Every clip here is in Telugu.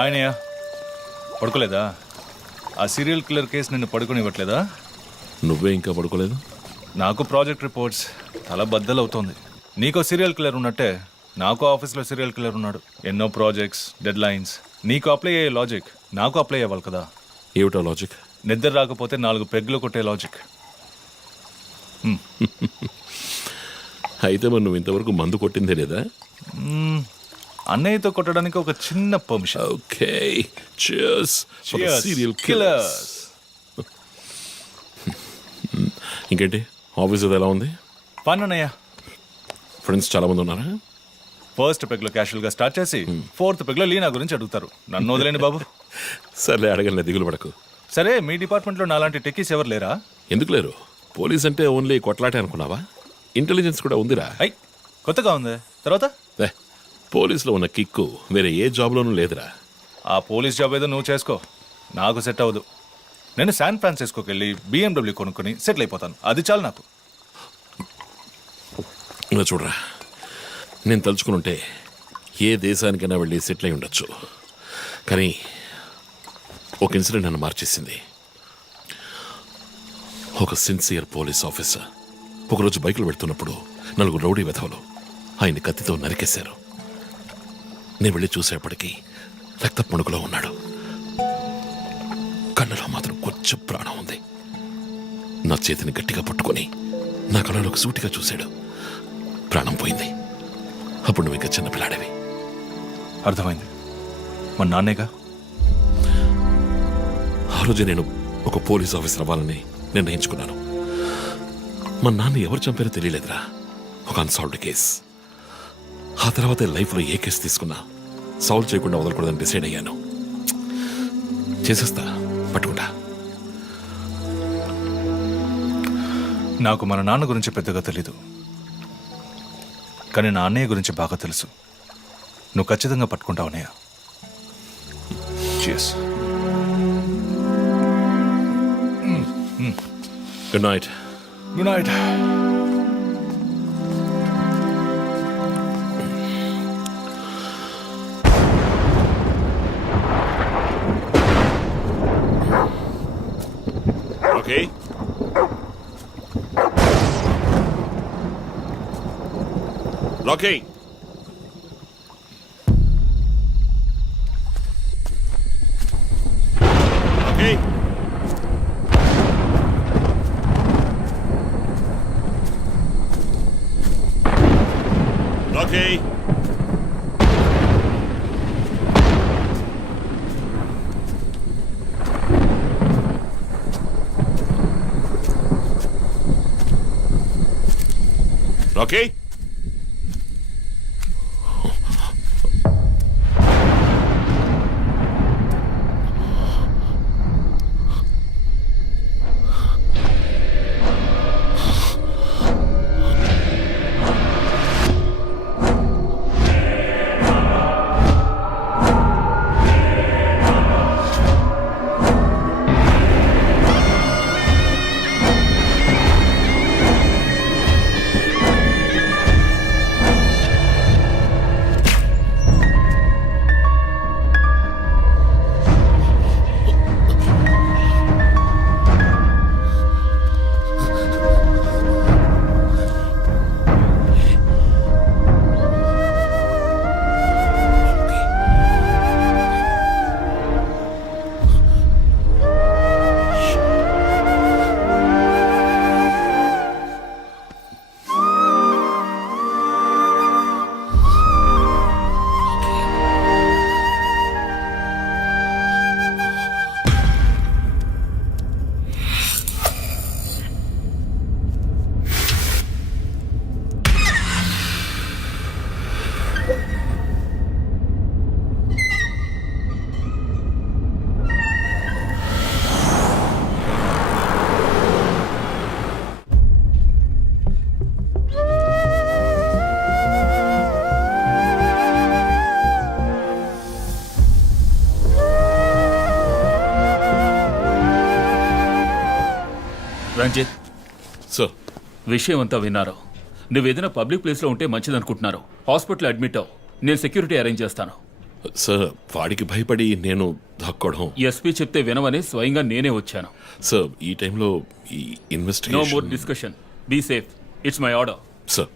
ఆయనయ్య పడుకోలేదా? ఆ సీరియల్ కిల్లర్ కేసు నిన్ను పడుకోనివ్వట్లేదా? నువ్వే ఇంకా పడుకోలేదు? నాకు ప్రాజెక్ట్ రిపోర్ట్స్ తల బద్దలవుతోంది. నీకో సీరియల్ కిల్లర్ ఉన్నట్టే నాకు ఆఫీస్లో సీరియల్ కిల్లర్ ఉన్నాడు. ఎన్నో ప్రాజెక్ట్స్, డెడ్ లైన్స్. నీకు అప్లై అయ్యే లాజిక్ నాకు అప్లై అవ్వాలి కదా. ఏమిటో లాజిక్? నిద్ర రాకపోతే 4 పెగ్గులు కొట్టే లాజిక్. అయితే మరి నువ్వు ఇంతవరకు మందు కొట్టిందే లేదా? అన్నయ్యతో కొట్టడానికి ఒక చిన్న permission. Okay, cheers for the serial killers. ఇంకేంటి ఆఫీస్ అది ఎలా ఉంది? ఫన్ అన్నయ్య. ఫ్రెండ్స్ చాలా మంది ఉన్నారా? ఫస్ట్ పెగ్లో క్యాషువల్గా స్టార్ట్ చేసి 4th పెగ్లో లీనా గురించి అడుగుతారు. నన్ను వదిలేండి బాబు. సర్లే, అడగలే, దిగులు పడకు. సరే, మీ డిపార్ట్మెంట్లో నాలాంటి టెక్కీస్ ఎవరు లేరా? ఎందుకు లేరు? పోలీస్ అంటే ఓన్లీ కొట్లాటే అనుకున్నావా? ఇంటెలిజెన్స్ కూడా ఉందిరా. అయ్, కొత్తగా ఉంది. తర్వాత పోలీసులో ఉన్న కిక్కు వేరే ఏ జాబ్లోనూ లేదురా. ఆ పోలీస్ జాబ్ ఏదో నువ్వు చేసుకో, నాకు సెట్ అవ్వదు. నేను శాన్ ఫ్రాన్సిస్కోకి వెళ్ళి BMW కొనుక్కొని సెటిల్ అయిపోతాను. అది చాలు నాకు. ఇలా చూడరా, నేను తలుచుకుని ఉంటే ఏ దేశానికైనా వెళ్ళి సెటిల్ అయి ఉండొచ్చు. కానీ ఒక ఇన్సిడెంట్ నన్ను మార్చేసింది. ఒక సిన్సియర్ పోలీస్ ఆఫీసర్ ఒకరోజు బైకులు పెడుతున్నప్పుడు 4 రౌడీ వెధవలు ఆయన్ని కత్తితో నరికేశారు. నేను వెళ్ళి చూసేప్పటికీ రక్త పుణుకులో ఉన్నాడు. కళ్ళలో మాత్రం కొంచెం ప్రాణం ఉంది. నా చేతిని గట్టిగా పట్టుకొని నా కళ్ళలోకి సూటిగా చూశాడు. ప్రాణం పోయింది. అప్పుడు నువ్వు ఇంకా చిన్నపిల్లాడేవి. అర్థమైంది. మా నాన్నేగా. ఆ రోజు నేను ఒక పోలీస్ ఆఫీసర్ అవ్వాలని నిర్ణయించుకున్నాను. మా నాన్న ఎవరు చంపారో తెలియలేదురా. ఒక అన్సాల్వ్డ్ కేస్. ఆ తర్వాత లైఫ్లో ఏ కేసు తీసుకున్నా సాల్వ్ చేయకుండా వదలకూడదని డిసైడ్ అయ్యాను. చేసేస్తా, పట్టుకుంటా. నాకు మన నాన్న గురించి పెద్దగా తెలీదు, కానీ నా అన్నయ్య గురించి బాగా తెలుసు. నువ్వు ఖచ్చితంగా పట్టుకుంటావు అన్నయ్య. Cheers. Good night. Good night. Okay. Locking. Okay. Okay. Okay. Ranjith, sir విషయం అంతా విన్నారు. నువ్వేదైనా పబ్లిక్ ప్లేస్లో ఉంటే మంచిదనుకుంటున్నారు. హాస్పిటల్ అడ్మిట్ అవ్వు. నేను సెక్యూరిటీ అరేంజ్ చేస్తాను. సార్ వాడికి భయపడి నేను దాక్కోవడం. ఎస్పీ చెప్తే వినవని స్వయంగా నేనే వచ్చాను. సార్ ఈ టైంలో ఈ no more investigation. Discussion. Be safe. It's my order. Sir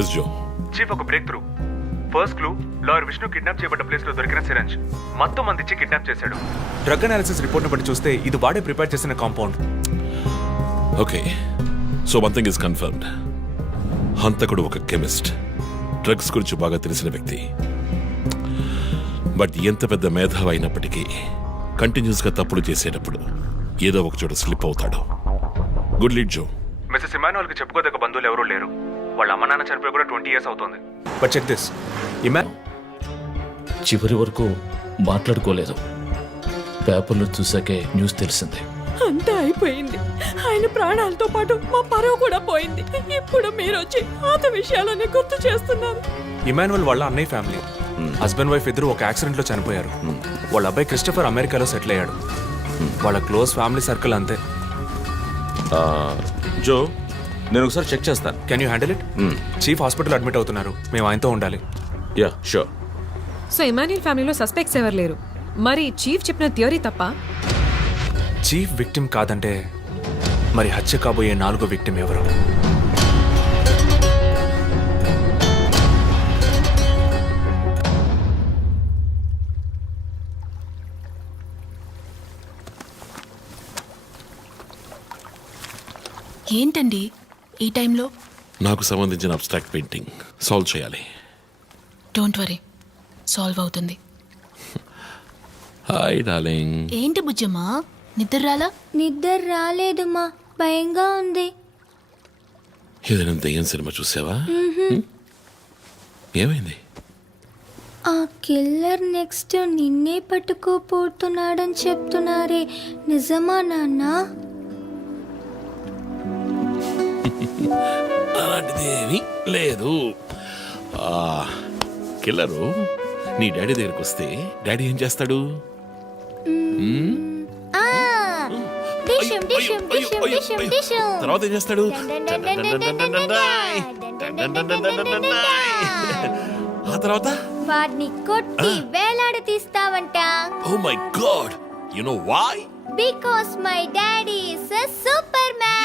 yes Jo. Chief, ఒక breakthrough. First clue, lawyer Vishnu kidnap చేయబడ్డ ప్లేస్ లో దొరికిన సిరంజ్ మొత్తం మంది ఇచ్చి కిడ్నాప్ చేశాడు. డ్రగ్ అనాలిసిస్ రిపోర్ట్ ని బట్టి చూస్తే ఇది వాడే ప్రిపేర్ చేసిన compound. Okay, so one thing is confirmed. హంతకుడు ఒక కెమిస్ట్, డ్రగ్స్ గురించి బాగా తెలిసిన వ్యక్తి. బట్ ఎంత పెద్ద మేధావి అయినప్పటికీ కంటిన్యూస్గా తప్పులు చేసేటప్పుడు ఏదో ఒక చోట స్లిప్ అవుతాడు. గుడ్ లీడ్ జో. మిస్సెస్ ఇమానువల్ కి చెప్పుకోదగ్గ బంధువులు ఎవరూ లేరు. వాళ్ళ అమ్మ నాన్న చనిపోయి కూడా 20 years అవుతుంది. బట్ చెక్ దిస్, చివరి వరకు మాట్లాడుకోలేదు. పేపర్లో చూసాకే న్యూస్ తెలిసింది. అంతా అయిపోయింది. ఆయన ప్రాణాలతో పాటు మా పరువు కూడా పోయింది. ఇప్పుడు మీరు వచ్చి పాత విషయాలని గుర్తు చేస్తున్నారు. ఇమానువల్ వాళ్ళ అన్నయ్య ఫ్యామిలీ, హస్బెండ్ వైఫ్ ఇద్దరు ఒక యాక్సిడెంట్ లో చనిపోయారు. వాళ్ళ అబ్బాయి క్రిస్టఫర్ అమెరికాలో సెటిల్ అయ్యాడు. వాళ్ళ క్లోజ్ ఫ్యామిలీ సర్కిల్ అంతే. జో, నేను ఒకసారి చెక్ చేస్తాను. Can you handle it? Chief hospital admit అవుతున్నారు. మేము ఆయనతో ఉండాలి. Yeah sure. సో ఇమాన్యుల్ ఫ్యామిలీలో సస్పెక్ట్స్ ఎవరు లేరు. మరి చీఫ్ చెప్పిన థియరీ తప్ప? చీఫ్ విక్టిమ్ కాదంటే మరి హత్య కాబోయే 4వ విక్టిమ్ ఎవరు? ఏంటండి ఈ టైంలో? నాకు సంబంధించిన అబ్స్ట్రాక్ట్ పెయింటింగ్ సాల్వ్ చేయాలి. డోంట్ వరీ, సాల్వ్ అవుతుంది. Hi darling. ఏంటి బుజ్జమ్మా, నిద్ర రాలా? నిద్ర రాలేదుమా, భయంగా ఉంది. ఏదైనా దెయ్యం సినిమా చూసావా? ఏమైంది? ఆ కిల్లర్ నెక్స్ట్ నిన్నే పట్టుకోపోతున్నాడని చెప్తున్నారే, నిజమా నాన్న? అలాంటిదేమీ లేదు. కిల్లరు నీ డాడీ దగ్గరికి వస్తే డాడీ ఏం చేస్తాడు? డిషం డిషం డిషం డిషం డిషం. తర్వాత ఏం చేస్తాడు? ఆ తర్వాత వాడిని కొట్టి వేలాడ తీస్తావంట. Oh my god, you know why? Because my daddy is a superman.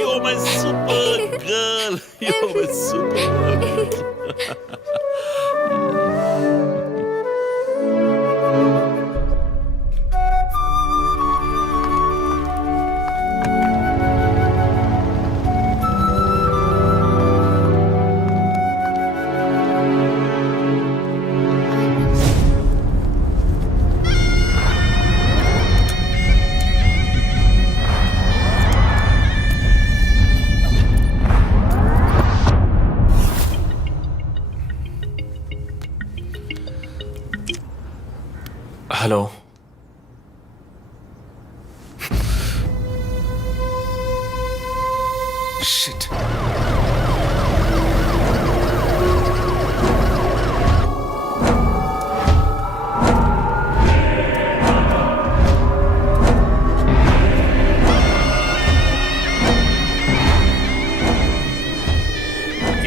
You're my super girl. You're my super girl. Hello, shit.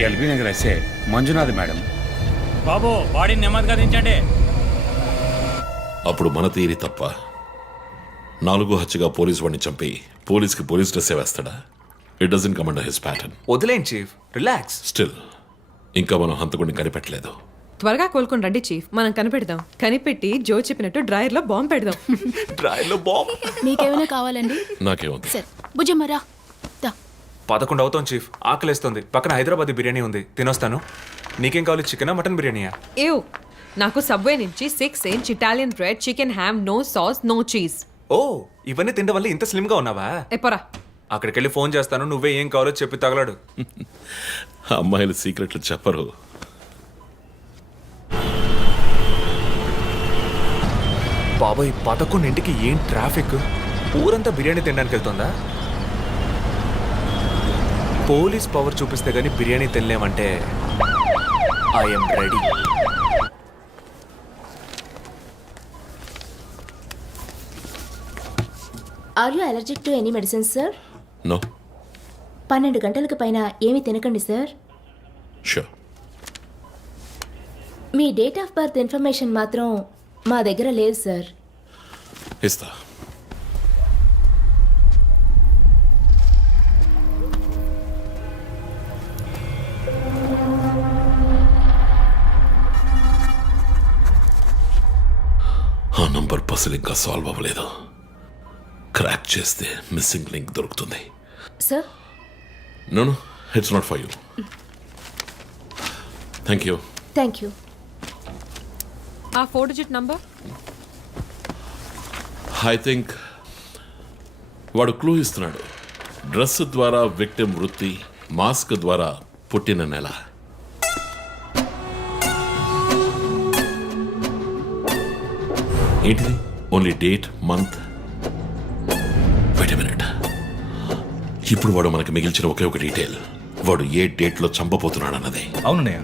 LB Nagar SA Manjunath madam. బాబు, బాడీని నెమ్మదిగా దించండి. అప్పుడు మన తీరి తప్ప 4వ హత్యగా పోలీస్ వాడిని చంపి పోలీస్కి పోలీస్ డ్రెస్ వేస్తాడా? It doesn't come under his pattern. వదిలేండి చీఫ్, రిలాక్స్. స్టిల్ ఇంకా మనం హంతకుడిని కనిపెట్టలేదు. త్వరగా కోలుకొని రండి చీఫ్, మనం కనిపెడదాం. కనిపెట్టి జో చెప్పినట్టు డ్రాయర్ లో బాంబు పెడదాం. డ్రాయర్లో బాంబ్. మీకేమైనా కావాలండి? నాకేముంది? సరే బుజ్జమ్మ రా. 11 అవుతాం చీఫ్, ఆకలేస్తుంది. పక్కన హైదరాబాద్ బిర్యానీ ఉంది, తినొస్తాను. నీకేం కావాలి, చికెనా మటన్ బిర్యానీయా? ఏవ్, నాకు సబ్వే నుంచి 6 inch Italian bread, chicken ham, no sauce, no cheese. Oh, ఇవన్నీ తినడం వల్ల ఇంత స్లిమ్ గా ఉన్నావా? ఎప్పరా, అక్కడికి వెళ్ళి ఫోన్ చేస్తాను, నువ్వే ఏం కావాలో చెప్పి తగలాడు. అమ్మాయిలు సీక్రెట్లు చెప్పరు. బాబాయ్ 11ంటికి ఏం ట్రాఫిక్? ఊరంతా బిర్యానీ తినడానికి వెళ్తుందా? పోలీస్ పవర్ చూపిస్తే గానీ బిర్యానీ తినలేమంటే I'm ready. Are you allergic to any medicines sir? No 12 గంటలకు పైన ఏమీ తినకండి సార్. షూర్. మీ డేట్ ఆఫ్ బర్త్ ఇన్ఫర్మేషన్ మాత్రం మా దగ్గర లేదు సార్. ఇస్తా. ఆ నంబర్ పసిల్ ఇంకా సాల్వ్ అవ్వలేదు. క్రాక్ చేస్తే మిస్సింగ్ లింక్ దొరుకుతుంది. Sir no no, it's not for you. Thank you. Thank you. ఆ 4 డిజిట్ నంబర్. ఐ థింక్ వాడు క్లూ ఇస్తున్నాడు. డ్రెస్ ద్వారా విక్టిమ్ వృత్తి, మాస్క్ ద్వారా పుట్టిన నెల. ఏంటిది? Only date, month. Wait a minute. ఇప్పుడు వాడు మనకి మిగిల్చిన ఒకే ఒక డీటెయిల్, వాడు ఏ డేట్లో చంపబోతున్నాడు అన్నది. అవునన్నయ్య,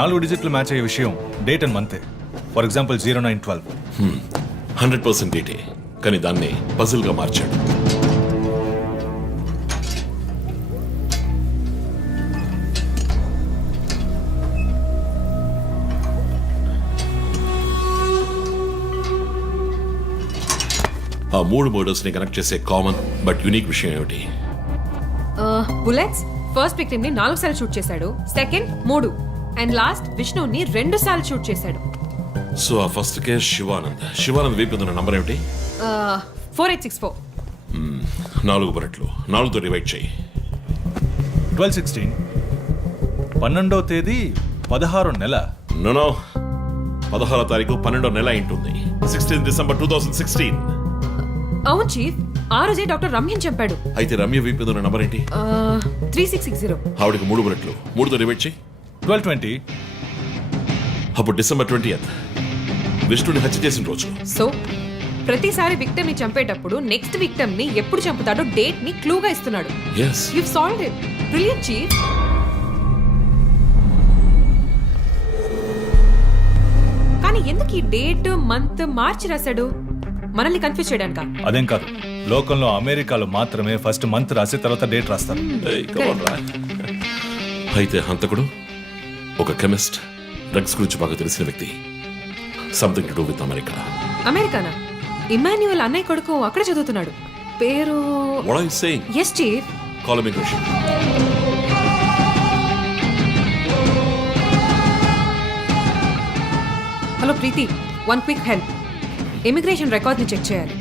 4 డిజిట్లు మ్యాచ్ అయ్యే విషయం డేట్ అండ్ మంతే. For example 0912. 100% డేటే, కానీ దాన్ని పజిల్గా మార్చాడు. ఆ 3 మర్డర్స్ ని కనెక్ట్ చేసే కామన్ బట్ యూనిక్ విషయం ఏమిటి? బుల్లెట్స్. ఫస్ట్ విక్టిమ్ ని 4 సార్లు షూట్ చేశాడు, సెకండ్ 3, అండ్ లాస్ట్ విష్ణుని 2 సార్లు షూట్ చేశాడు. సో ఆ ఫస్ట్ కేస్ శివానంద్ వీపు ఉన్న నంబర్ ఏమిటి? 4864. 4 బుల్లెట్లు, 4తో డివైడ్ చేయి. 12/16. 12వ తేదీ 16వ నెల. నో 16వ తారీఖు 12వ నెల ఉంటుంది. 16 డిసెంబర్ 2016. అవును చీఫ్, ఆ రోజే డాక్టర్ రమ్యని చంపాడు. అయితే రమ్య వీపు ఉన్న నంబర్ ఏంటి? 3660. ఆవిడకి 3 బుల్లెట్లు, 3తో డివైడ్ చేయి. 12/20. అప్పుడు డిసెంబర్ 20th విష్ణుని హత్య చేసిన రోజు. సో ప్రతిసారి విక్టిమ్ ని చంపేటప్పుడు నెక్స్ట్ విక్టిమ్ ని ఎప్పుడు చంపుతాడో డేట్ ని క్లూగా ఇస్తున్నాడు. Yes, you solved it. Brilliant chief. కానీ ఎందుకు ఈ డేట్ మంత్ మార్చి రాశాడు? మనల్ని కన్ఫ్యూజ్ చేయడానికా? అదేం కాదు, లోకంలో అమెరికాలో మాత్రమే ఫస్ట్ మంత్ రాసి తర్వాత డేట్ రాస్తారు. అయితే హంతకుడు ఒక కెమిస్ట్, డ్రగ్స్ గురించి బాగా తెలిసిన వ్యక్తి. Something to do with America. అమెరికానా? ఇమాన్యుయల్ అన్నయ్య కొడుకు అక్కడ చదువుతున్నాడు. పేరు what are you saying? Yes chief. Call immigration. Hello Preethi, one quick help. Immigration record ని చెక్ చేయాలి.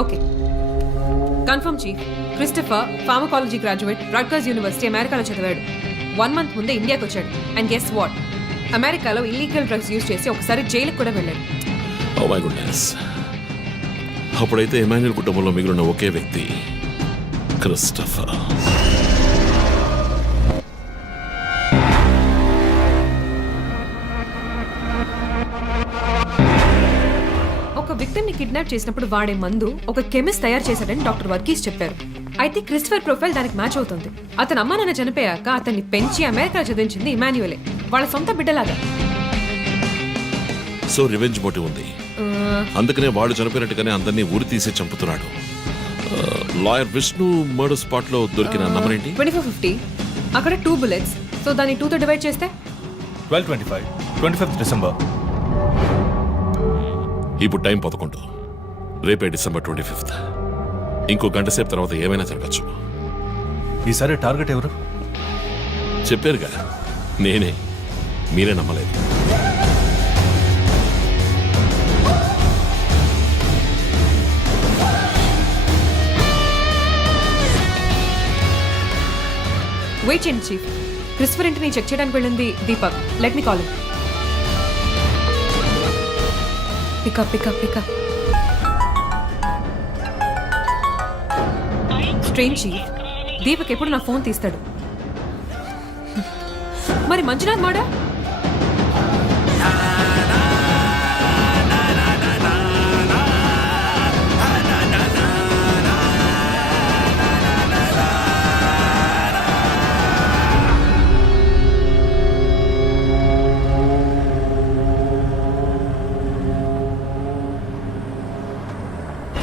Okay, confirm chief. Christopher pharmacology graduate, Rutgers university, అమెరికాలో చదివాడు. 1 month ముందే ఇండియాకి వచ్చాడు. And guess what? అమెరికాలో ఇల్లీగల్ డ్రగ్స్ యూజ్ చేసి ఒకసారి జైలుకి కూడా వెళ్ళాడు. Oh my goodness. అప్పుడైతే ఎమాన్యుయల్ కుటుంబంలో మిగిలిన ఒకే వ్యక్తి క్రిస్టఫర్. ఒక విక్టిమ్ ని కిడ్నాప్ చేసినప్పుడు వాడే మందు ఒక కెమిస్ట్ తయారు చేశాడని డాక్టర్ వర్గీస్ చెప్పారు. అయితే క్రిస్టఫర్ ప్రొఫైల్ దానికి మ్యాచ్ అవుతుంది. అతని అమ్మ నాన్న చనిపోయాక అతన్ని పెంచి అమెరికా చదివించింది ఇమాన్యుయలే, వాళ్ళ సొంత బిడ్డలాగా. సో రివెంజ్ మోటివ్ ఉంది. అందుకనే వాడు చనిపోయినట్టుగానే అందరినీ ఊరి తీసి చంపుతున్నాడు. లాయర్ విష్ణు మర్డర్ స్పాట్ లో దొరికిన నంబర్ ఏంటి? 2450. అక్కడ 2 bullets. సో దాన్ని 2తో డివైడ్ చేస్తే 12/25. 25th December. ఇప్పుడు టైం 11. రేపే డిసెంబర్ 25th. ఇంకో గంట సేపు తర్వాత ఏమైనా జరగచ్చు. ఈసారి టార్గెట్ ఎవరు? చెప్పారుగా, నేనే. మీరే నమ్మలేదు. వెయిట్ చేయండి చీఫ్. క్రిస్టఫర్ ఇంటిని చెక్ చేయడానికి వెళ్ళింది Deepak. Let me call him. Pick up pick up pick up. Strain chief. Deepak ఎప్పుడు నా ఫోన్ తీస్తాడు. మరి మంజునాథ్ మాడా?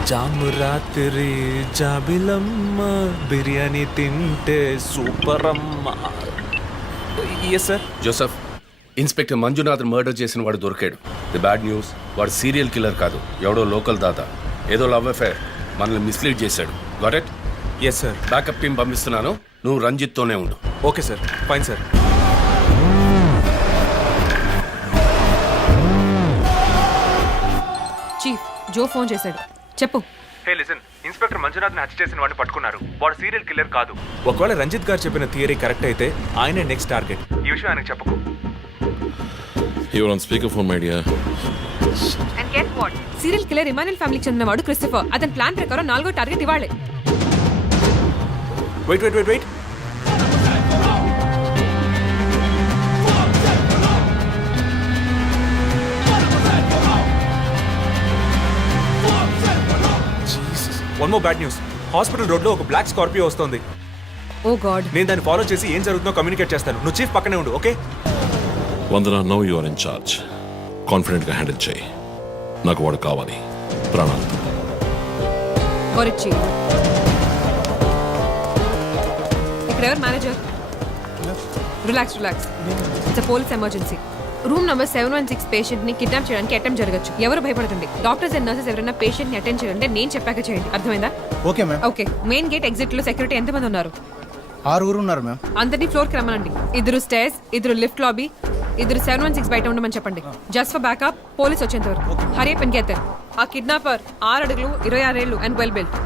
జాము రాత్రి జాబిలమ్మ బిర్యానీ తింటే సూపర్ అమ్మ. Yes sir. Joseph, inspector Manjunath murder చేసిన వాడు దొరికాడు. ది బ్యాడ్ న్యూస్, వాడు సీరియల్ కిల్లర్ కాదు, ఎవడో లోకల్ దాత. ఏదో లవ్ అఫైర్, మనల్ని మిస్లీడ్ చేశాడు. Got it? Yes sir. Backup team పంపిస్తున్నాను, నువ్వు రంజిత్తోనే ఉండు. Okay sir, fine sir. Chief, Jo phone చేశాడు. చెప్పు. హే లిసన్, ఇన్స్పెక్టర్ మంజునాథ్ ని హత్య చేసిన వాడిని పట్టుకున్నారు. వాడు సీరియల్ కిల్లర్ కాదు. ఒకవేళ రంజిత్ గారు చెప్పిన థియరీ కరెక్ట్ అయితే ఆయనే నెక్స్ట్ టార్గెట్. ఈ విషయం ఆయనకు చెప్పకు. Your on speaker phone my dear. And get what? Serial killer Emmanuel ఫ్యామిలీకి చెందినవాడు క్రిస్టఫర్. అతని ప్లాన్ ప్రకారం 4వ టార్గెట్ ఇవాళే. Wait wait wait wait. One more bad news. Hospital road లో ఒక బ్లాక్ స్కార్పియో వస్తుంది. Oh God. నేను దాన్ని ఫాలో చేసి ఏం జరుగుతుందో కమ్యూనికేట్ చేస్తాను. నువ్వు చీఫ్ పక్కనే ఉండు, okay? Vandana, now you are in charge. కాన్ఫిడెంట్గా హ్యాండిల్ చేయి. నాకు వాడు కావాలి, ప్రాణాలు. చీఫ్, ఇక్కడ ఎవరు manager? Relax relax. It's police emergency. Room number 716 patient ని కిడ్నాప్ చేయడానికి అటెంప్ట్ జరగచ్చు. ఎవరు భయపడుతుంది. డాక్టర్స్ అండ్ నర్సెస్ ఎవరైనా పేషెంట్ ని అటెండ్ చేయాలంటే నేను చెప్పాక చేయండి. అర్థమైందా? Okay ma'am. Okay. Main gate exit లో సెక్యూరిటీ ఎంతమంది ఉన్నారు? 6 ఉన్నారు మ్యామ్. అందరినీ ఫ్లోర్ కి రమ్మనండి. 2 స్టేర్స్, 2 లిఫ్ట్ లాబీ, 2 716 బయట ఉండమని చెప్పండి. జస్ట్ ఫర్ బ్యాకప్, పోలీస్ వచ్చేంత వరకు. Hurry up and get there. ఆ కిడ్నాపర్ 6 అడుగులు 26 ఏళ్ళు and well built.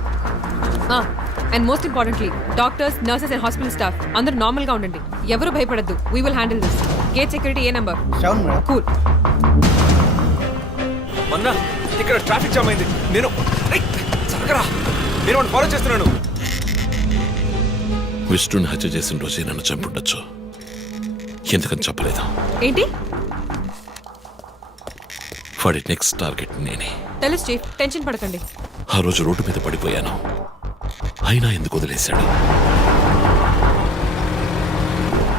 And most importantly doctors, nurses and hospital staff అందరూ నార్మల్ గా ఉండండి. ఎవరు భయపడద్దు. We will handle this. Gate security ఏ నంబర్? 7 మేడం. కూల్. మొన్న ఇక్కడ ట్రాఫిక్ జామ్ అయింది. నేను సరగరా, నేను వాడిని ఫాలో చేస్తున్నాను. విష్ణుని హత్య చేసిన రోజే నన్ను చంపుండొచ్చు. ఎందుకని చెప్పలేదు? ఏంటి? వాడి నెక్స్ట్ టార్గెట్ నేనే. తెలుసు చీఫ్, టెన్షన్ పడకండి. ఆ రోజు రోడ్డు మీద పడిపోయాను, అయినా ఎందుకు వదిలేశాడు?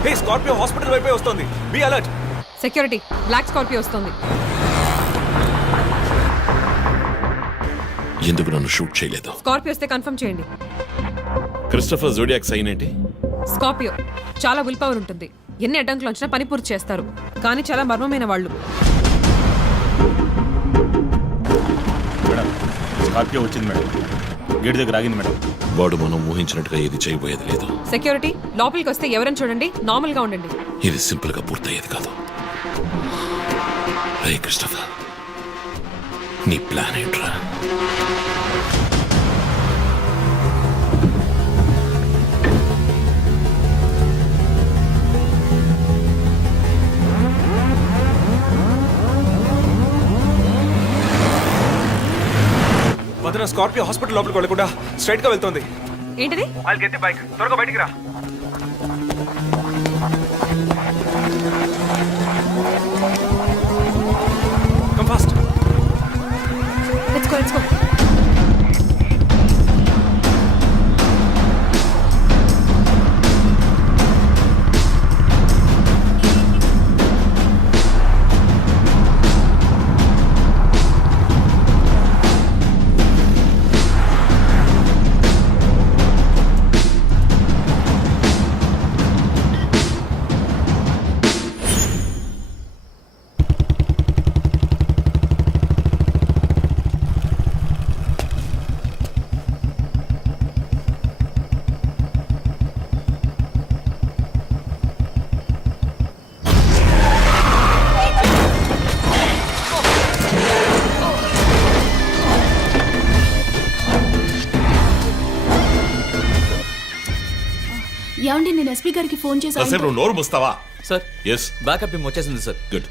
హే, స్కార్పియో హాస్పిటల్ వైపే వస్తుంది. Be alert. Security, black Scorpio వస్తుంది. ఎందుకు నన్ను షూట్ చేయలేదు? స్కార్పియో వస్తే కన్ఫర్మ్ చేయండి. క్రిస్టఫర్ జోడియాక్ సైన్ ఏంటి? స్కార్పియో చాలా విల్ పవర్ ఉంటుంది. ఎన్ని అడ్డంకులు వచ్చినా పని పూర్తి చేస్తారు. కానీ చాలా మర్మమైన వాళ్ళు. మేడం, స్కార్పియో వచ్చింది మేడం. గేట్ దగ్గర ఆగింది మేడం. వాడు మనం ఊహించినట్టుగా ఏది చేయబోయేది లేదు. సెక్యూరిటీ, లోపలికి వస్తే ఎవరని చూడండి. నార్మల్ గా ఉండండి. ఇది సింపుల్ గా పూర్తయ్యేది కాదు. రే క్రిస్టఫర్, నీ ప్లాన్ ఏంట్రా? వదిన, స్కార్పియో హాస్పిటల్ లోపలికి వెళ్ళకుండా స్ట్రైట్ గా వెళ్తుంది. ఏంటిది? వాళ్ళు గెత్తి బైక్, త్వరగా బయటికి రా. Come fast. Let's go, let's go. ఏమండి, నేను ఎస్పీ గారికి ఫోన్ చేశాను. కాసేపు నువ్వు నోరు మూస్తావా? సార్, ఎస్, బ్యాకప్ టీం వచ్చేసింది సార్. గుడ్.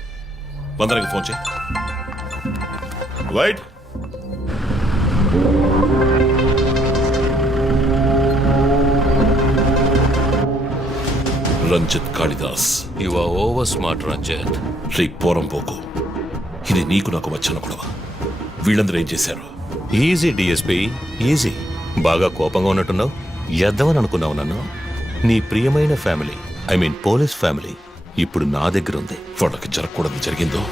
వందనకి ఫోన్ చేయి. Wait Ranjith Kalidas. You are over smart Ranjith. రే పోరంపోకు, ఇది నీకు నాకు వచ్చిన గొడవ. వీళ్ళందరూ ఏం చేశారు? Easy DSP, easy. బాగా కోపంగా ఉన్నట్టున్నావు. ఎద్దవని అనుకున్నావు నన్ను. నీ ప్రియమైన family, I mean police family ఇప్పుడు నా దగ్గర ఉంది. వాళ్ళకి జరగకూడదు జరిగిందో.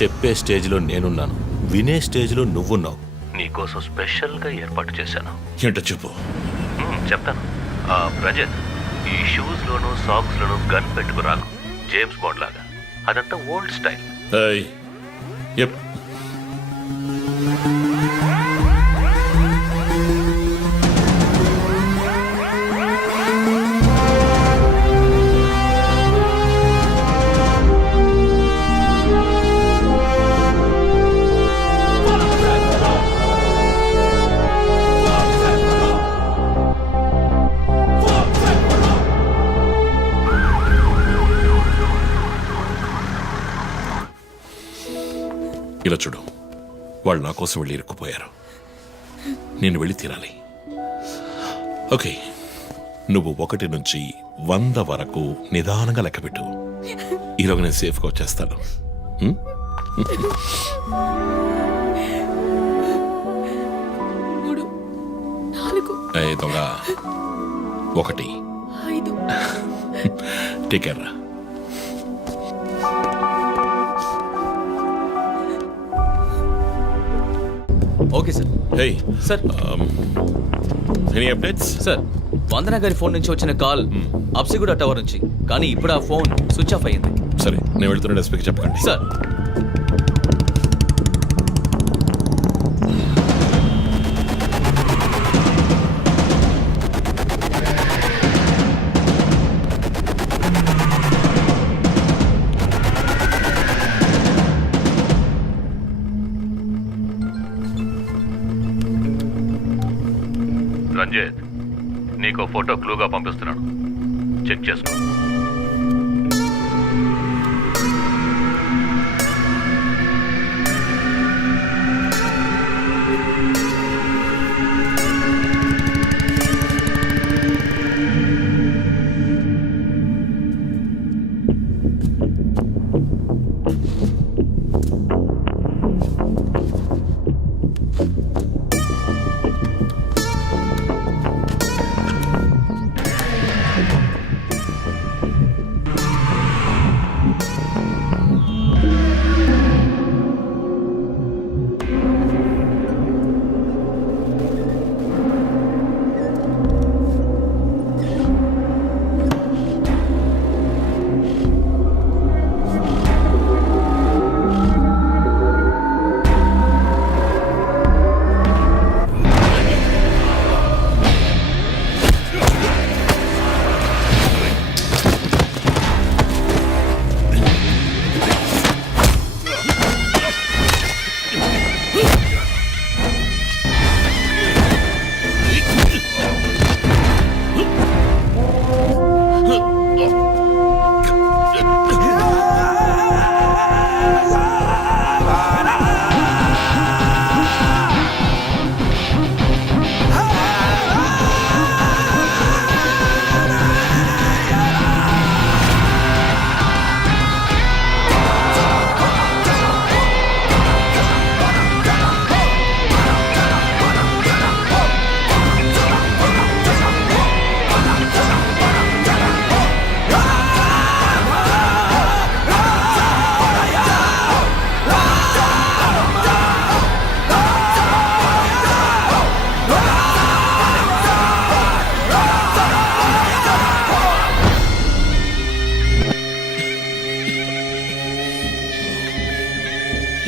చెప్పే స్టేజ్లో నేనున్నాను, వినే స్టేజ్లో నువ్వున్నావు. నీకోసం స్పెషల్గా ఏర్పాటు చేశాను. ఏంటో చెప్పు. చెప్తాను. రజత్, ఈ షూస్లోను సాక్స్లోను గన్ పెట్టుకు రాకు, జేమ్స్ బాండ్ లాగా. అదంతా ఓల్డ్ స్టైల్. ఏయ్, ఎప్. ఇలా చూడు, వాళ్ళు నా కోసం వెళ్ళి ఇరుక్కుపోయారు. నేను వెళ్ళి తీరాలి. ఓకే, నువ్వు 1 నుంచి 100 వరకు నిదానంగా లెక్కపెట్టు. ఈరోజు నేను సేఫ్గా వచ్చేస్తాను. 3, 4, దొంగ 1. 5. టేక్ కేర్ రా. Okay sir. Hey sir. Any updates? Sir, Vandana garu phone నుంచి వచ్చిన కాల్ అప్సిగూడ టవర్ నుంచి, కానీ ఇప్పుడు ఆ ఫోన్ స్విచ్ ఆఫ్ అయ్యింది. సరే, నేను వెళ్తున్న ఎస్పీకి చెప్పకండి. సార్. రంజిత్, నీకు ఫోటో క్లూగా పంపిస్తున్నాను, చెక్ చేసుకో.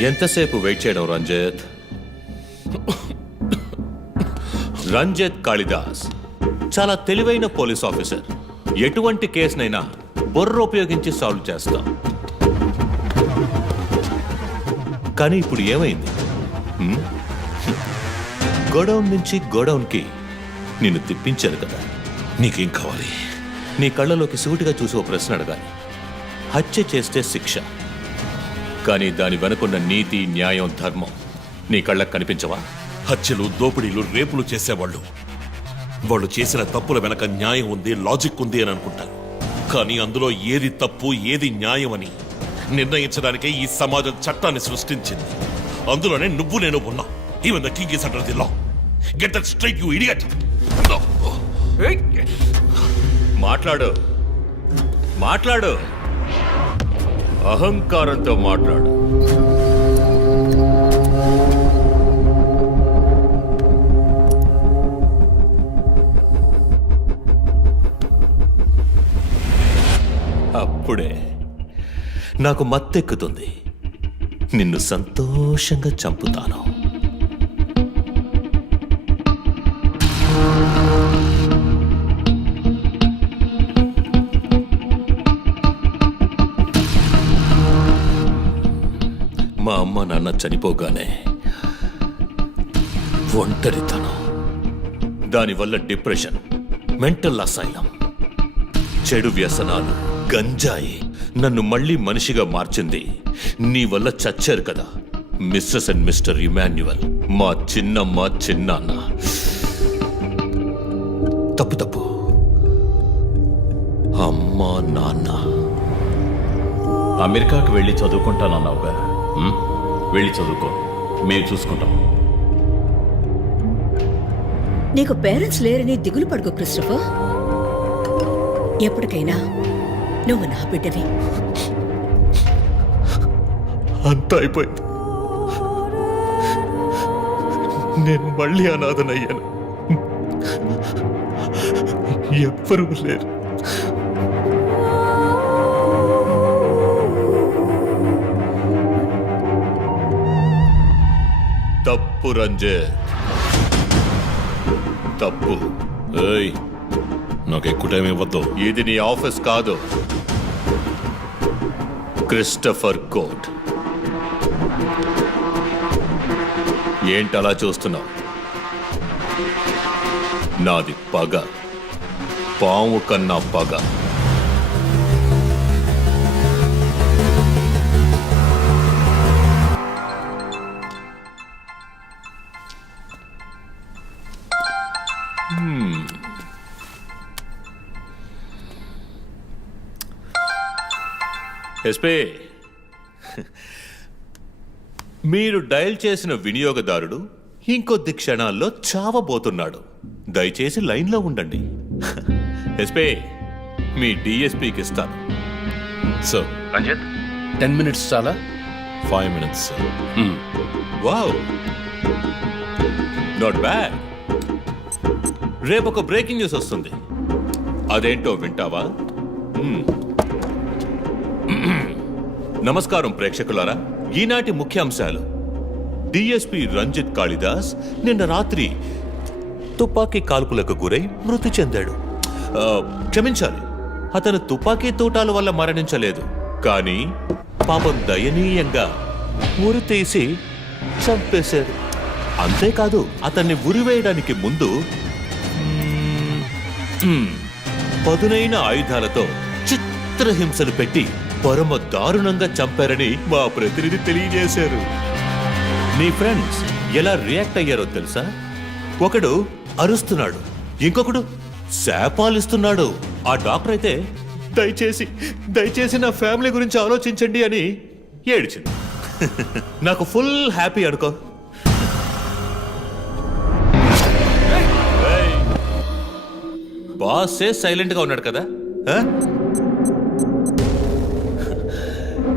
ఎంతసేపు వెయిట్ చేయడం రంజిత్? రంజిత్ కాళిదాస్ చాలా తెలివైన పోలీస్ ఆఫీసర్. ఎటువంటి కేసునైనా బుర్ర ఉపయోగించి సాల్వ్ చేస్తాం. కానీ ఇప్పుడు ఏమైంది? గోడౌన్ నుంచి గోడౌన్కి నిన్ను తిప్పించారు కదా. నీకేం కావాలి? నీ కళ్ళలోకి సూటిగా చూసి ఓ ప్రశ్న అడగాలి. హత్య చేస్తే శిక్ష, కానీ దాని వెనుకున్న నీతి, న్యాయం, ధర్మం నీ కళ్ళకు కనిపించవా? హత్యలు, దోపిడీలు, రేపులు చేసేవాళ్ళు వాళ్ళు చేసిన తప్పుల వెనక న్యాయం ఉంది, లాజిక్ ఉంది అని అనుకుంటారు. కానీ అందులో ఏది తప్పు ఏది న్యాయమని నిర్ణయించడానికే ఈ సమాజం చట్టాన్ని సృష్టించింది. అందులోనే నువ్వు నేను ఉన్నా. Even the king is under the law. Get that straight you idiot. మాట్లాడు, మాట్లాడు, అహంకారంతో మాట్లాడు. అప్పుడే నాకు మత్తెక్కుతుంది. నిన్ను సంతోషంగా చంపుతాను. మా అమ్మ నాన్న చనిపోగానే ఒంటరితనం, దానివల్ల డిప్రెషన్, మెంటల్ అసైలం, చెడు వ్యసనాలు, గంజాయి నన్ను మళ్ళీ మనిషిగా మార్చింది. నీ వల్ల చచ్చారు కదా మిస్సెస్ అండ్ మిస్టర్ ఇమాన్యువల్, మా చిన్నమ్మ చిన్నాన్న. తప్పు తప్పు, అమ్మా నాన్న. అమెరికాకి వెళ్ళి చదువుకుంటానన్నావుగా, వెళ్ళి చదువుకో, మేము చూసుకుంటాం. నీకు పేరెంట్స్ లేరని దిగులు పడుకో క్రిస్టఫర్. ఎప్పటికైనా నువ్వు నా బిడ్డవి. అంతా అయిపోయింది. నేను మళ్ళీ అనాథనయ్యాను. ఎవ్వరూ లేరు. తప్పు రంజిత్, తప్పు. ఏయ్, నాకు ఎక్కువ టైం ఇవ్వద్దు. ఇది నీ ఆఫీస్ కాదు, క్రిస్టఫర్ కోర్ట్. ఏంటలా చూస్తున్నావు? నాది పగ, పాము కన్నా పగ. ఎస్పీ, మీరు డయల్ చేసిన వినియోగదారుడు ఇంకొద్ది క్షణాల్లో చావబోతున్నాడు. దయచేసి లైన్లో ఉండండి. ఎస్పీ, మీ డిఎస్పీకి ఇస్తాను. సార్, రంజిత్ 10 minutes చాలా? 5 minutes, sir. Wow, not bad. రేపు ఒక బ్రేకింగ్ న్యూస్ వస్తుంది. అదేంటో వింటావా? నమస్కారం ప్రేక్షకులారా. ఈనాటి ముఖ్యాంశాలు: డిఎస్పీ రంజిత్ కాళిదాస్ నిన్న రాత్రి తుపాకీ కాల్పులకు గురై మృతి చెందాడు. క్షమించాలి, అతను తుపాకీ తూటాల వల్ల మరణించలేదు, కానీ పాపం దయనీయంగా ఉరి తీసి చంపేశారు. అంతేకాదు, అతన్ని ఉరివేయడానికి ముందు పదునైన ఆయుధాలతో చిత్రహింసలు పెట్టి పరమ దారుణంగా చంపారని మా ప్రతినిధి తెలియజేశారు. నీ ఫ్రెండ్స్ ఎలా రియాక్ట్ అయ్యారో తెలుసా? ఒకడు అరుస్తున్నాడు, ఇంకొకడు శాపాలిస్తున్నాడు. ఆ డాక్టర్ అయితే దయచేసి నా ఫ్యామిలీ గురించి ఆలోచించండి అని ఏడ్చింది. నాకు ఫుల్ హ్యాపీ అనుకో. బాసే సైలెంట్ గా ఉన్నాడు కదా.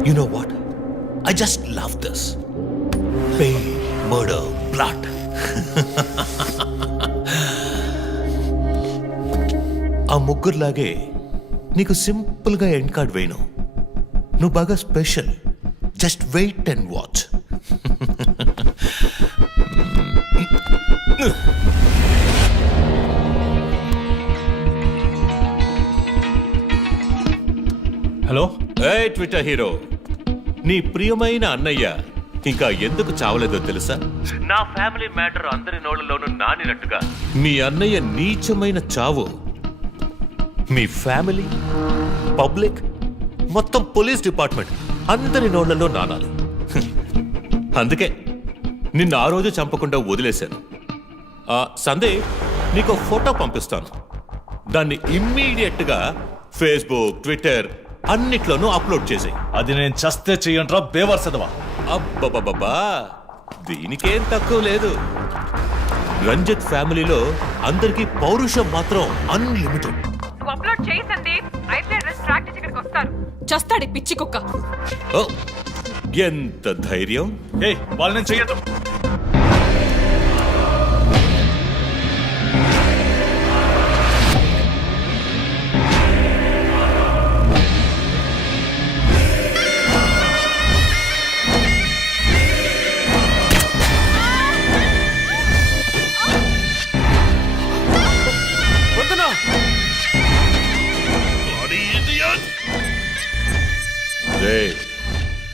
You know what? I just love this. Pain, murder, blood. ఆ ముగ్గురులాగే నీకు సింపుల్ గా ఎండ్ కార్డ్ వేయను. నువ్వు బాగా special. Just wait and watch. Hello. ఏ ట్విట్టర్ హీరో, నీ ప్రియమైన అన్నయ్య ఇంకా ఎందుకు చావలేదో తెలుసా? నా ఫ్యామిలీ మ్యాటర్ అందరి నోళ్లలోనూ నానినట్టుగా మీ అన్నయ్య నీచమైన చావు మీ ఫ్యామిలీ, పబ్లిక్, మొత్తం పోలీస్ డిపార్ట్మెంట్ అందరి నోళ్లలో నానాలి. అందుకే నిన్ను ఆ రోజు చంపకుండా వదిలేశాను. సందే నీకు ఫోటో పంపిస్తాను. దాన్ని ఇమ్మీడియట్ గా ఫేస్బుక్, ట్విట్టర్ అన్నిట్లోనూ అప్లోడ్ చేసాయి. అది నేను చస్తే చెయ్యంట్రా బేవర్సదవా. అబ్బబ్బబ్బా, దీనికేం తక్కువ లేదు. రంజిత్ ఫ్యామిలీలో అందరికీ పౌరుషం మాత్రం అన్లిమిటెడ్. నువ్వు అప్లోడ్ చేయి సందీప్. అయితే ట్రాక్ చేసి ఇక్కడికి వస్తారు. చస్తాడు ఈ పిచ్చి కుక్క. ఓ, ఎంత ధైర్యం! ఏ వాళ్ళని చెయ్యదు.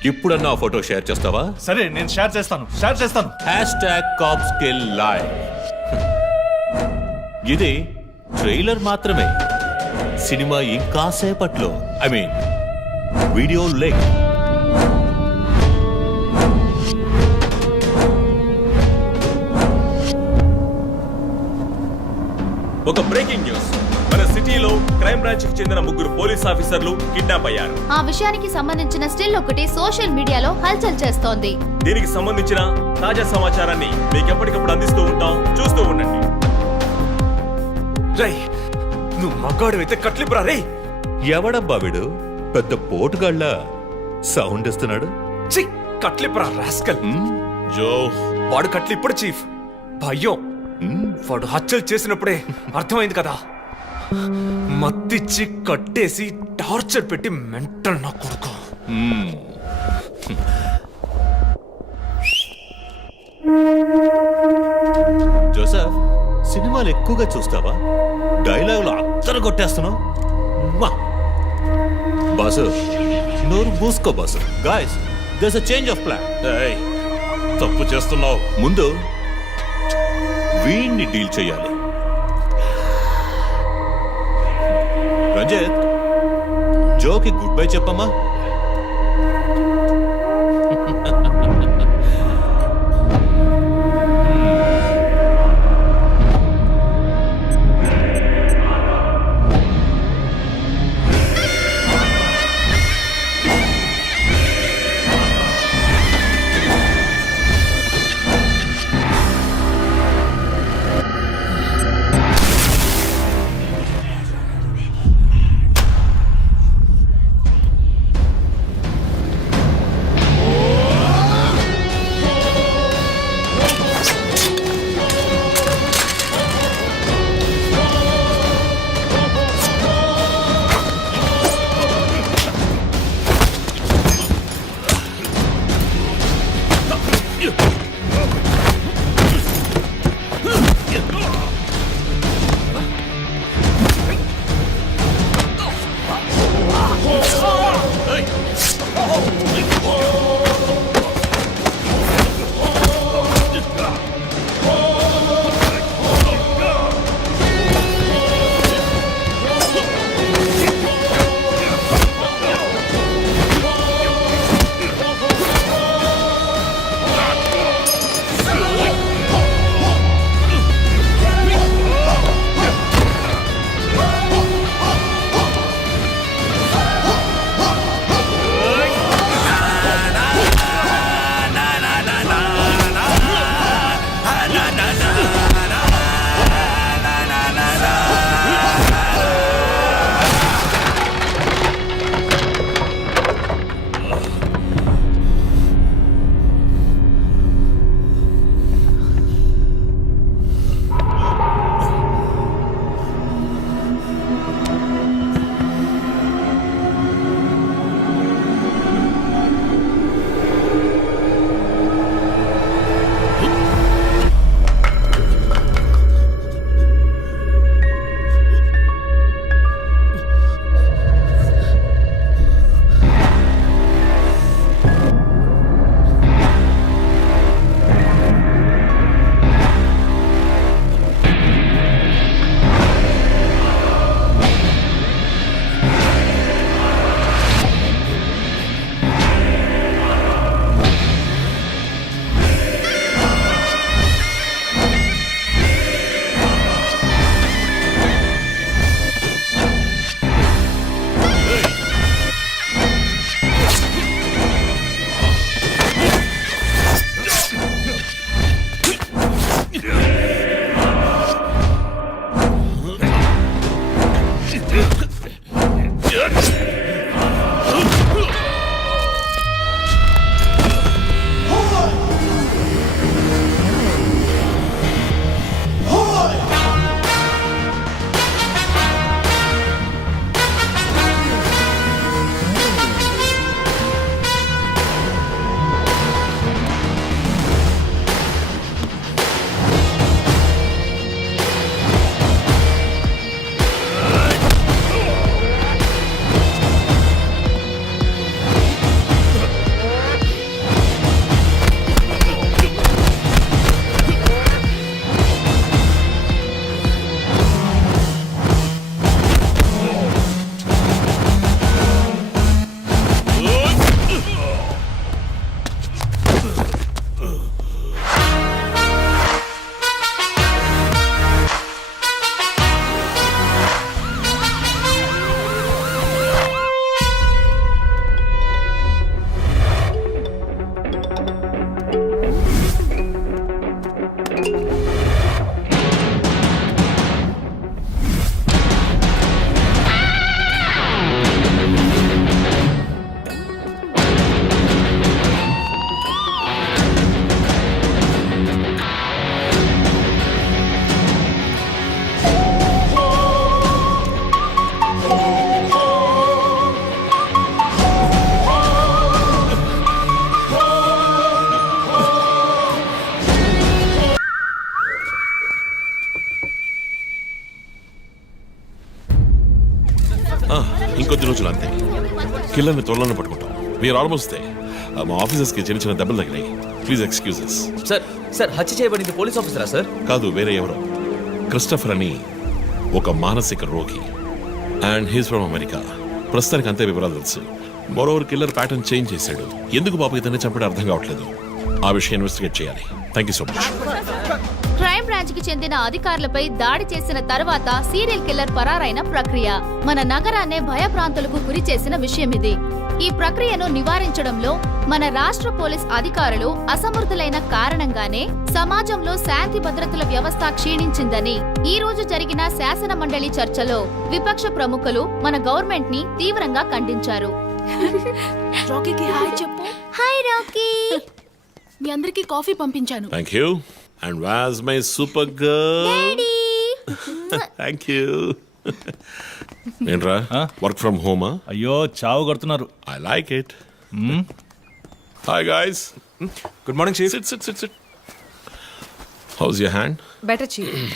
ఇప్పుడన్నా ఆ ఫోటో షేర్ చేస్తావా? సరే నేను షేర్ చేస్తాను. #CopskillLive. ఇది ట్రైలర్ మాత్రమే. సినిమా ఇంకా సేపట్లో, ఐ మీన్ వీడియో లేక్. ఒక బ్రేకింగ్ న్యూస్. మన సిటీలో క్రైమ్ బ్రాంచ్ కి చెందిన 3 పోలీస్ ఆఫీసర్లు కిడ్నాప్ అయ్యారు. ఆ విషయానికి సంబంధించిన స్టిల్ ఒకటి సోషల్ మీడియాలో హల్చల్ చేస్తోంది. దీనికి సంబంధించిన తాజా సమాచారాన్ని మీకు ఎప్పటికప్పుడు అందిస్తూ ఉంటాం, చూస్తూ ఉండండి. రై, నువ్వు మగాడు అయితే కట్లిపురా రే. ఎవడబ్బా వీడు? పెద్ద పోటుగాళ్ళ సౌండ్ ఇస్తున్నాడు. చి, కట్లిపురా రాస్కల్. జో, వాడు కట్లిప్పుడు చీఫ్. భయం. వాడు హత్యలు చేసినప్పుడే అర్థమైంది కదా. మత్తిచ్చి కట్టేసి టార్చర్ పెట్టి మెంటల్ నా కొడుకు. జోసఫ్, సినిమాలు ఎక్కువగా చూస్తావా? డైలాగులు అత్తరు కొట్టేస్తున్నావు. బాసు, నోరు మూసుకో boss. Guys, there's a change of plan. తప్పు చేస్తున్నావు. ముందు వీణ్ణి డీల్ చేయాలి. రంజిత్, జోకి గుడ్ బై చెప్పమ్మా. ఇంకొద్ది రోజులు అంతే కిల్లర్ని త్వరలోనే పట్టుకుంటాం వీఆర్ ఆల్మోస్ట్ దే మా ఆఫీసర్స్కి చిన్న చిన్న దెబ్బలు తగిలాయి ప్లీజ్ ఎక్స్క్యూజెస్. సార్ సార్ హత్య చేయబడింది పోలీస్ ఆఫీసరా సార్? కాదు, వేరే ఎవరో. క్రిస్టఫర్ అని ఒక మానసిక రోగి అండ్ హీస్ ఫ్రమ్ అమెరికా. ప్రస్తుతానికి అంతే వివరాలు తెలుసు. మరోవర్ కిల్లర్ ప్యాటర్న్ చేంజ్ చేశాడు. ఎందుకు పాప ఇతన్ని చంపడం అర్థం కావట్లేదు. ఆ విషయం ఇన్వెస్టిగేట్ చేయాలి. Thank you so much. Crime branch కి చెందిన అధికారులపై దాడి చేసిన తర్వాత సీరియల్ కిల్లర్ పరారైన ప్రక్రియ మన నగరాన్నే భయభ్రాంతులకు గురి చేసిన విషయం ఇది. ఈ ప్రక్రియను నివారించడంలో మన రాష్ట్ర పోలీస్ అధికారులు అసమర్థులైన కారణంగానే సమాజంలో శాంతి భద్రతల వ్యవస్థ క్షీణించిందని ఈ రోజు జరిగిన శాసన మండలి చర్చలో విపక్ష ప్రముఖులు మన గవర్నమెంట్ ని తీవ్రంగా ఖండించారు. రాకీకి హాయ్ చెప్పు. Hi Rocky. మీ అందరికి కాఫీ పంపించాను. Thank you. And was my super girl. Thank you. ఏంట్రా వర్క్ ఫ్రమ్ హోమా? అయ్యో చావు కొడుతున్నారు. I like it. Hi guys. Good morning chief. Sit sit sit sit. How's your hand? Better chief.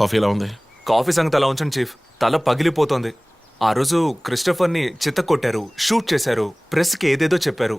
Coffee ఎలా ఉంది? కాఫీ సంగతి అలా ఉంచండి చీఫ్. తల పగిలిపోతోంది. ఆ రోజు క్రిస్టఫర్ని చిత్త కొట్టారు, షూట్ చేశారు, ప్రెస్కి ఏదేదో చెప్పారు.